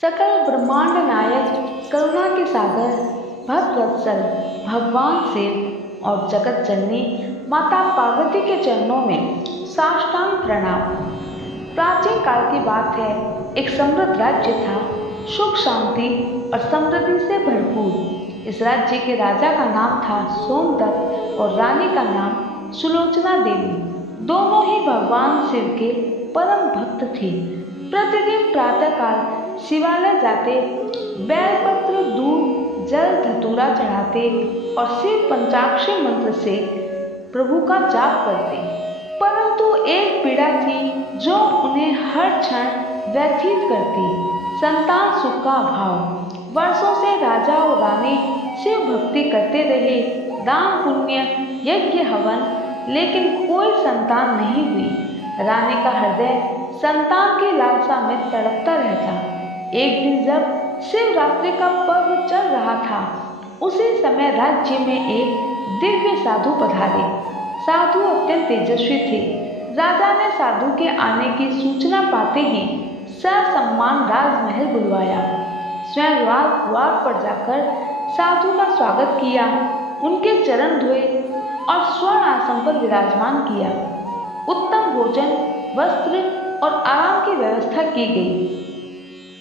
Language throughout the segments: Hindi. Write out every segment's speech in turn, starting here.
सकल ब्रह्मांड नायक, करुणा के सागर, भक्त वत्सल भगवान शिव और जगत जननी माता पार्वती के चरणों में साष्टांग प्रणाम। प्राचीन काल की बात है। एक समृद्ध राज्य था, सुख शांति और समृद्धि से भरपूर। इस राज्य के राजा का नाम था सोमदत्त और रानी का नाम सुलोचना देवी। दोनों ही भगवान शिव के परम भक्त थे। प्रतिदिन प्रातःकाल शिवालय जाते, बेलपत्र, दूध, जल, धतूरा चढ़ाते और शिव पंचाक्षरी मंत्र से प्रभु का जाप करते। परंतु एक पीड़ा थी जो उन्हें हर क्षण व्यथित करती, संतान सुख का अभाव। वर्षों से राजा और रानी शिव भक्ति करते रहे, दान पुण्य यज्ञ हवन, लेकिन कोई संतान नहीं हुई। रानी का हृदय संतान की लालसा में तड़पता रहता। एक दिन जब शिवरात्रि का पर्व चल रहा था, उसी समय राज्य में एक दिव्य साधु पधारे। साधु अत्यंत तेजस्वी थे। राजा ने साधु के आने की सूचना पाते ही ससम्मान राजमहल बुलवाया। स्वयं द्वार पर जाकर साधु का स्वागत किया, उनके चरण धोए और स्वर्ण आसन पर विराजमान किया। उत्तम भोजन, वस्त्र और आराम की व्यवस्था की गई।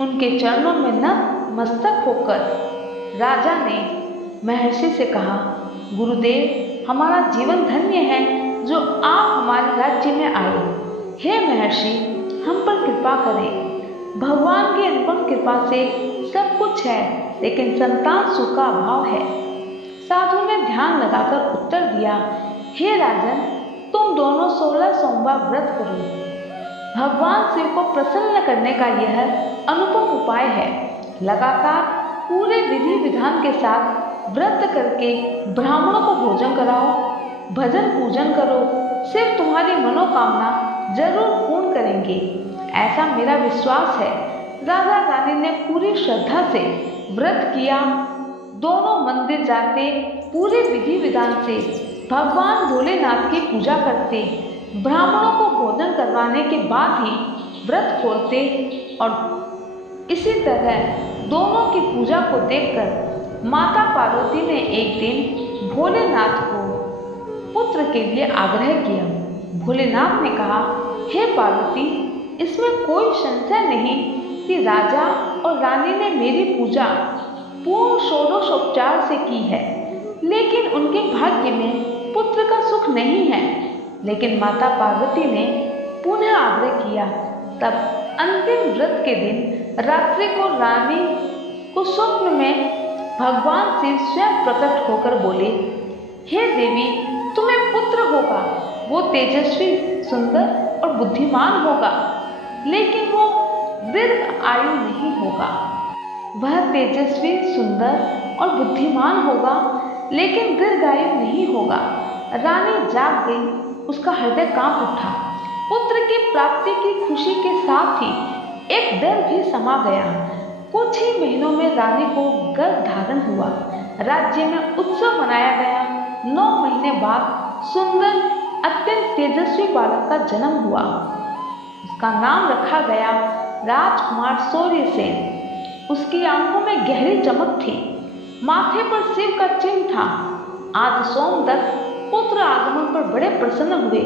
उनके चरणों में नतमस्तक होकर राजा ने महर्षि से कहा, गुरुदेव, हमारा जीवन धन्य है जो आप हमारे राज्य में आए। हे महर्षि, हम पर कृपा करें। भगवान की अनुपम कृपा से सब कुछ है, लेकिन संतान सुख का अभाव है। साधु ने ध्यान लगाकर उत्तर दिया, हे राजन, तुम दोनों 16 सोमवार व्रत करो। भगवान शिव को प्रसन्न करने का यह अनुपम उपाय है। लगातार पूरे विधि विधान के साथ व्रत करके ब्राह्मणों को भोजन कराओ, भजन पूजन करो, शिव तुम्हारी मनोकामना जरूर पूर्ण करेंगे, ऐसा मेरा विश्वास है। राजा रानी ने पूरी श्रद्धा से व्रत किया। दोनों मंदिर जाते, पूरे विधि विधान से भगवान भोलेनाथ की पूजा करते, ब्राह्मणों को भोजन करवाने के बाद ही व्रत खोलते और इसी तरह दोनों की पूजा को देखकर माता पार्वती ने एक दिन भोलेनाथ को पुत्र के लिए आग्रह किया। भोलेनाथ ने कहा, हे पार्वती, इसमें कोई संशय नहीं कि राजा और रानी ने मेरी पूजा पूर्ण षोडशोपचार से की है, लेकिन उनके भाग्य में पुत्र का सुख नहीं है। लेकिन माता पार्वती ने पुनः आग्रह किया। तब अंतिम व्रत के दिन रात्रि को रानी को स्वप्न में भगवान शिव स्वयं प्रकट होकर बोले, हे देवी, तुम्हें पुत्र होगा। वो तेजस्वी, सुंदर और बुद्धिमान होगा, लेकिन वो दीर्घ आयु नहीं होगा। वह तेजस्वी, सुंदर और बुद्धिमान होगा, लेकिन दीर्घायु नहीं होगा। रानी जाग गई, उसका हृदय कांप उठा। पुत्र की प्राप्ति की खुशी के साथ ही एक डर भी समा गया। कुछ ही महीनों में रानी को गर्भ धारण हुआ। राज्य में उत्सव मनाया गया। 9 महीने बाद सुंदर, अत्यंत तेजस्वी बालक का जन्म हुआ। उसका नाम रखा गया राजकुमार सूर्यसेन। उसकी आंखों में गहरी चमक थी, माथे पर शिव का चिन्ह था। आज सोमदत्त पुत्र आगमन पर बड़े प्रसन्न हुए।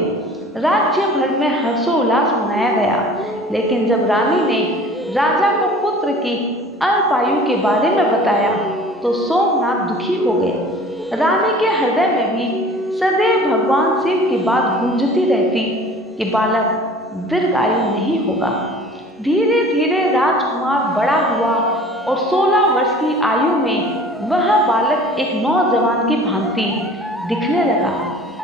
राज्य भर में हर्षोल्लास मनाया गया। लेकिन जब रानी ने राजा को पुत्र की अल्पायु के बारे में बताया तो सोमनाथ दुखी हो गए। रानी के हृदय में भी सदैव भगवान शिव की बात गूंजती रहती कि बालक दीर्घायु नहीं होगा। धीरे धीरे राजकुमार बड़ा हुआ और 16 वर्ष की आयु में वह बालक एक नौजवान की भांति दिखने लगा।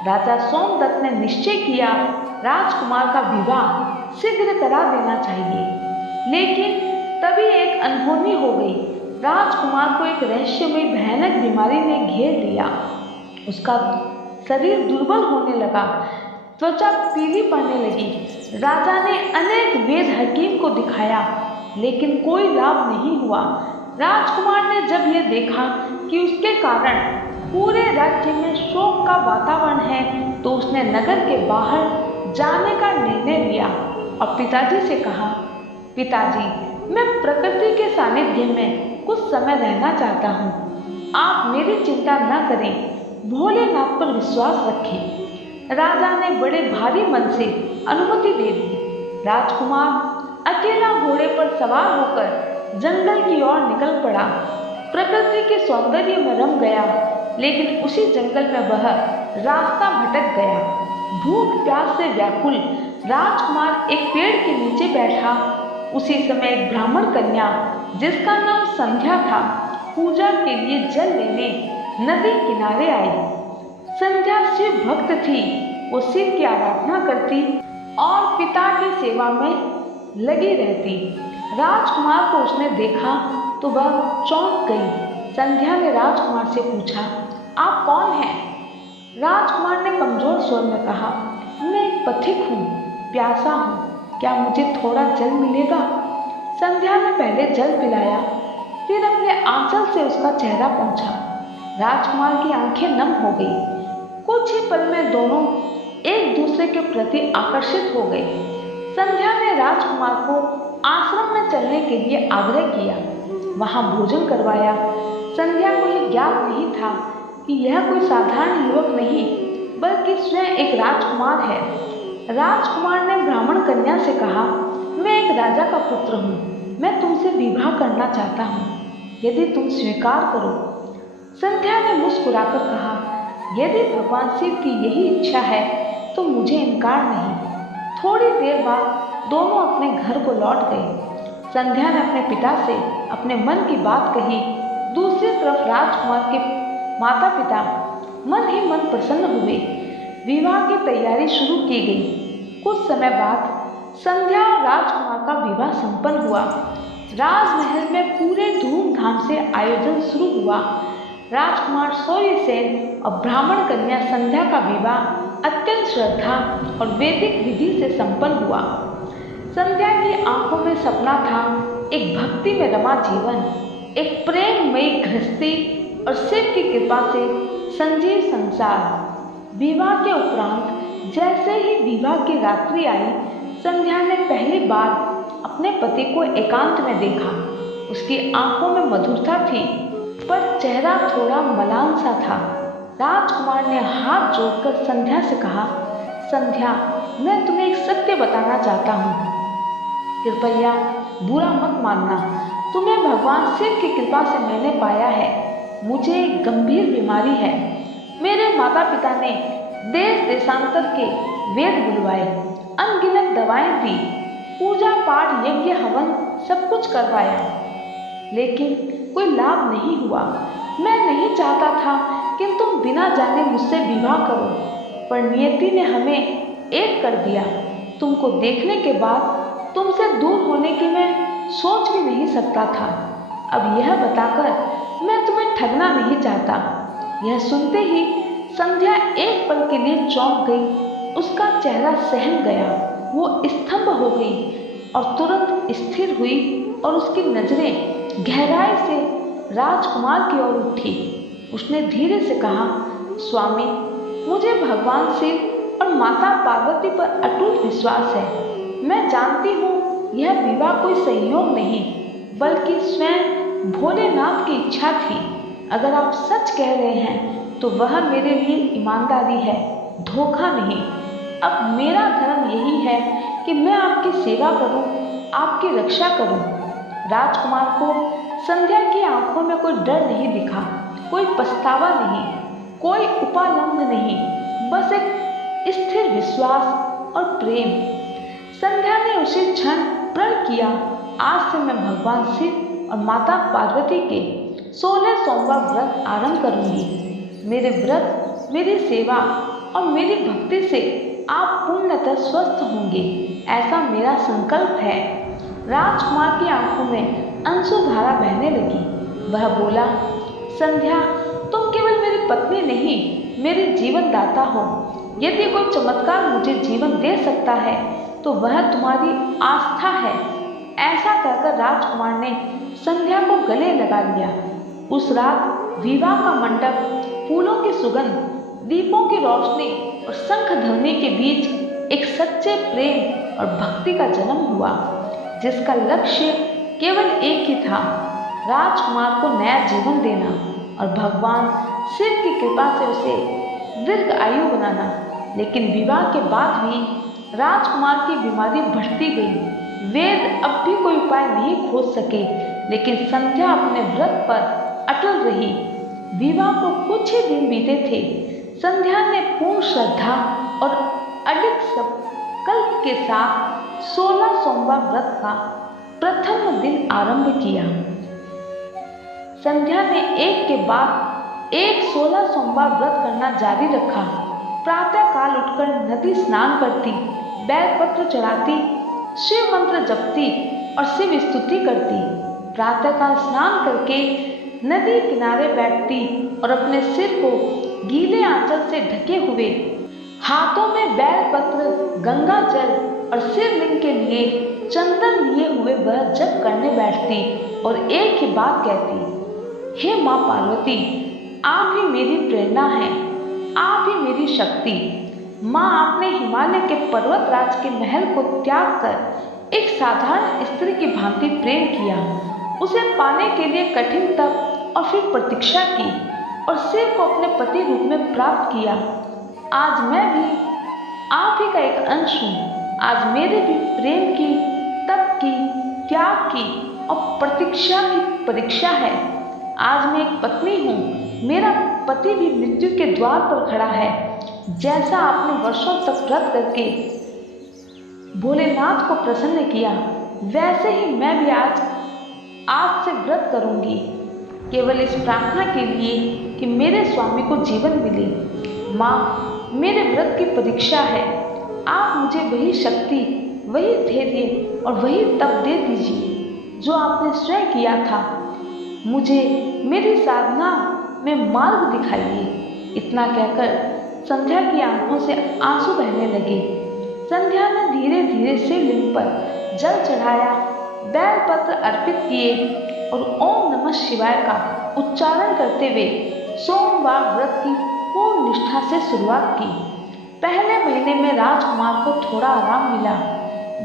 राजा सोमदत्त ने निश्चय किया, राजकुमार का विवाह शीघ्र करा देना चाहिए। लेकिन तभी एक अनहोनी हो गई। राजकुमार को एक रहस्यमय भयानक बीमारी ने घेर लिया। उसका शरीर दुर्बल होने लगा, त्वचा पीली पड़ने लगी। राजा ने अनेक वेद हकीम को दिखाया, लेकिन कोई लाभ नहीं हुआ। राजकुमार ने जब यह देखा कि उसके कारण पूरे राज्य में शोक का वातावरण है, तो उसने नगर के बाहर जाने का निर्णय लिया और पिताजी से कहा, पिताजी, मैं प्रकृति के सानिध्य में कुछ समय रहना चाहता हूँ। आप मेरी चिंता न करें, भोलेनाथ पर विश्वास रखें। राजा ने बड़े भारी मन से अनुमति दे दी। राजकुमार अकेला घोड़े पर सवार होकर जंगल की ओर निकल पड़ा। प्रकृति के सौंदर्य में रम गया, लेकिन उसी जंगल में वह रास्ता भटक गया। भूख प्यास से व्याकुल राजकुमार एक पेड़ के नीचे बैठा। उसी समय एक ब्राह्मण कन्या, जिसका नाम संध्या था, पूजा के लिए जल लेने नदी किनारे आई। संध्या शिव भक्त थी। वो शिव की आराधना करती और पिता की सेवा में लगी रहती। राजकुमार को उसने देखा तो वह चौंक गई। संध्या ने राजकुमार से पूछा, आप कौन हैं? राजकुमार ने कमजोर स्वर में कहा, मैं एक पथिक हूँ, प्यासा हूँ, क्या मुझे थोड़ा जल मिलेगा? संध्या ने पहले जल पिलाया, फिर अपने आंचल से उसका चेहरा पोंछा। राजकुमार की आंखें नम हो गई। कुछ ही पल में दोनों एक दूसरे के प्रति आकर्षित हो गए। संध्या ने राजकुमार को आश्रम में चलने के लिए आग्रह किया, वहां भोजन करवाया। संध्या को यह ज्ञात नहीं था कि यह कोई साधारण युवक नहीं, बल्कि स्वयं एक राजकुमार है। राजकुमार ने ब्राह्मण कन्या से कहा, मैं एक राजा का पुत्र हूँ, मैं तुमसे विवाह करना चाहता हूँ, यदि तुम स्वीकार करो। संध्या ने मुस्कुराकर कहा, यदि भगवान शिव की यही इच्छा है तो मुझे इनकार नहीं। थोड़ी देर बाद दोनों अपने घर को लौट गए। संध्या ने अपने पिता से अपने मन की बात कही। दूसरी तरफ राजकुमार के माता पिता मन ही मन प्रसन्न हुए। विवाह की तैयारी शुरू की गई। कुछ समय बाद संध्या और राजकुमार का विवाह संपन्न हुआ। राजमहल में पूरे धूमधाम से आयोजन शुरू हुआ। राजकुमार सूर्यसेन और ब्राह्मण कन्या संध्या का विवाह अत्यंत श्रद्धा और वैदिक विधि से संपन्न हुआ। संध्या की आंखों में सपना था, एक भक्ति में रमा जीवन, एक प्रेममयी गृहस्थी और शिव की कृपा से संजीव संसार। विवाह के उपरांत जैसे ही विवाह की रात्रि आई, संध्या ने पहली बार अपने पति को एकांत में देखा। उसकी आंखों में मधुरता थी, पर चेहरा थोड़ा मलान सा था। राजकुमार ने हाथ जोड़कर संध्या से कहा, संध्या, मैं तुम्हें एक सत्य बताना चाहता हूँ, कृपया बुरा मत मानना। तुम्हें भगवान शिव की कृपा से मैंने पाया है। मुझे एक गंभीर बीमारी है। मेरे माता पिता ने देश देशांतर के वेद बुलवाए, अनगिनत दवाएं दी, पूजा पाठ यज्ञ हवन सब कुछ करवाया, लेकिन कोई लाभ नहीं हुआ। मैं नहीं चाहता था कि तुम बिना जाने मुझसे विवाह करो, पर नियति ने हमें एक कर दिया। तुमको देखने के बाद तुमसे दूर होने की मैं सोच भी नहीं सकता था। अब यह बताकर मैं तुम्हें ठगना नहीं चाहता। यह सुनते ही संध्या एक पल के लिए चौंक गई। उसका चेहरा सहम गया, वो स्तंभ हो गई और तुरंत स्थिर हुई और उसकी नजरें गहराई से राजकुमार की ओर उठी। उसने धीरे से कहा, स्वामी, मुझे भगवान शिव और माता पार्वती पर अटूट विश्वास है। मैं जानती हूँ यह विवाह कोई संयोग नहीं, बल्कि स्वयं भोलेनाथ की इच्छा थी। अगर आप सच कह रहे हैं तो वह मेरे लिए ईमानदारी है, धोखा नहीं। अब मेरा धर्म यही है कि मैं आपकी सेवा करूं, आपकी रक्षा करूं। राजकुमार को संध्या की आंखों में कोई डर नहीं दिखा, कोई पछतावा नहीं, कोई उपालंघ नहीं, बस एक स्थिर विश्वास और प्रेम। संध्या ने उसी क्षण प्रण किया, आज से मैं भगवान शिव और माता पार्वती के 16 सोमवार व्रत आरंभ करूंगी। मेरे व्रत, मेरी सेवा और मेरी भक्ति से आप पूर्णतः स्वस्थ होंगे, ऐसा मेरा संकल्प है। राजकुमार की आंखों में अंशुधारा बहने लगी। वह बोला, संध्या, तुम केवल मेरी पत्नी नहीं, मेरे जीवन दाता हो। यदि कोई चमत्कार मुझे जीवन दे सकता है तो वह तुम्हारी आस्था है। ऐसा कहकर राजकुमार ने संध्या को गले लगा लिया। उस रात विवाह का मंडप फूलों की सुगंध, दीपों की रोशनी और शंख ध्वनि के बीच एक सच्चे प्रेम और भक्ति का जन्म हुआ, जिसका लक्ष्य केवल एक ही था, राजकुमार को नया जीवन देना और भगवान शिव की कृपा से उसे दीर्घ आयु बनाना। लेकिन विवाह के बाद भी राजकुमार की बीमारी बढ़ती गई। वेद अब भी कोई उपाय नहीं खोज सके, लेकिन संध्या अपने व्रत पर अटल रही। विवाह को कुछ ही दिन बीते थे। संध्या ने पूर्ण श्रद्धा और अडिग संकल्प के साथ 16 सोमवार व्रत का प्रथम दिन आरंभ किया। संध्या ने एक के बाद एक 16 सोमवार व्रत करना जारी रखा। प्रातः काल उठकर नदी स्नान करती, बेलपत्र चढ़ाती, शिव मंत्र जपती और शिव स्तुति करती। प्रातः काल स्नान करके नदी किनारे बैठती और अपने सिर को गीले आंचल से ढके हुए, हाथों में बेलपत्र, गंगा जल और शिवलिंग के लिए चंदन लिए हुए वह जप करने बैठती और एक ही बात कहती, हे माँ पार्वती, आप ही मेरी प्रेरणा हैं, आप ही मेरी शक्ति। माँ, आपने हिमालय के पर्वतराज के महल को त्याग कर एक साधारण स्त्री की भांति प्रेम किया। उसे पाने के लिए कठिन तप और फिर प्रतीक्षा की और शिव को अपने पति रूप में प्राप्त किया। आज मैं भी आप ही का एक अंश हूँ। आज मेरे भी प्रेम की, तप की, त्याग की और प्रतीक्षा की परीक्षा है। आज मैं एक पत्नी हूँ, मेरा पति भी मृत्यु के द्वार पर खड़ा है। जैसा आपने वर्षों तक व्रत करके भोलेनाथ को प्रसन्न किया, वैसे ही मैं भी आज से व्रत करूंगी, केवल इस प्रार्थना के लिए कि मेरे स्वामी को जीवन मिले। माँ, मेरे व्रत की परीक्षा है। आप मुझे वही शक्ति, वही धैर्य और वही तप दे दीजिए जो आपने स्वयं किया था। मुझे मेरी साधना में मार्ग दिखाइए। इतना कहकर संध्या की आंखों से आंसू बहने लगे। संध्या ने धीरे धीरे शिवलिंग पर जल चढ़ाया, बेलपत्र अर्पित किए और ओम नमः शिवाय का उच्चारण करते हुए सोमवार व्रत की पूर्ण निष्ठा से शुरुआत की। पहले महीने में राजकुमार को थोड़ा आराम मिला।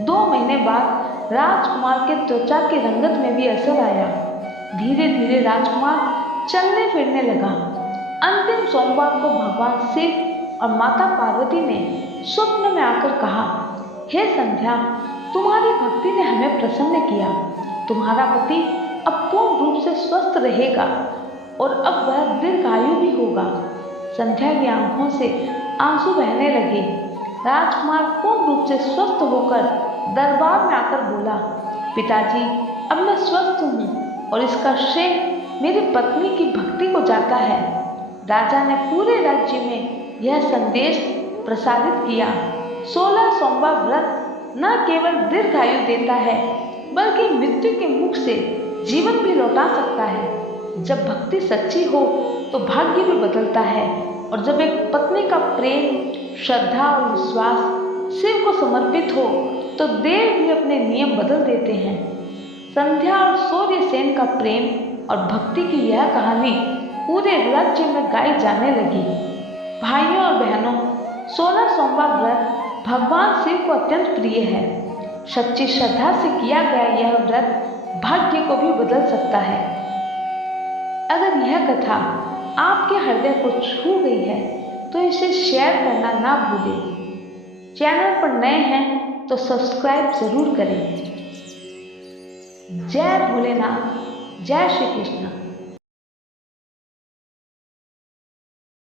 2 महीने बाद राजकुमार के त्वचा की रंगत में भी असर आया। धीरे धीरे राजकुमार चलने फिरने लगा। अंतिम सोमवार को भगवान शिव और माता पार्वती ने स्वप्न में आकर कहा, हे संध्या, तुम्हारी भक्ति ने हमें प्रसन्न किया। तुम्हारा पति अब पूर्ण रूप से स्वस्थ रहेगा और अब वह दीर्घायु भी होगा। संध्या की आंखों से आंसू बहने लगे। राजकुमार पूर्ण रूप से स्वस्थ होकर दरबार में आकर बोला, पिताजी, अब मैं स्वस्थ हूँ और इसका श्रेय मेरी पत्नी की भक्ति को जाता है। राजा ने पूरे राज्य में यह संदेश प्रसारित किया। 16 सोमवार व्रत न केवल दीर्घायु देता है, बल्कि मृत्यु के मुख से जीवन भी लौटा सकता है। जब भक्ति सच्ची हो तो भाग्य भी बदलता है, और जब एक पत्नी का प्रेम, श्रद्धा और विश्वास शिव को समर्पित हो तो देव भी अपने नियम बदल देते हैं। संध्या और सूर्य सेन का प्रेम और भक्ति की यह कहानी पूरे राज्य में गाई जाने लगी। भाइयों और बहनों, 16 सोमवार व्रत भगवान शिव को अत्यंत प्रिय है। सच्ची श्रद्धा से किया गया यह व्रत भाग्य को भी बदल सकता है। अगर यह कथा आपके हृदय को छू गई है तो इसे शेयर करना ना भूलें। चैनल पर नए हैं तो सब्सक्राइब जरूर करें। जय भोलेनाथ, जय श्री कृष्ण।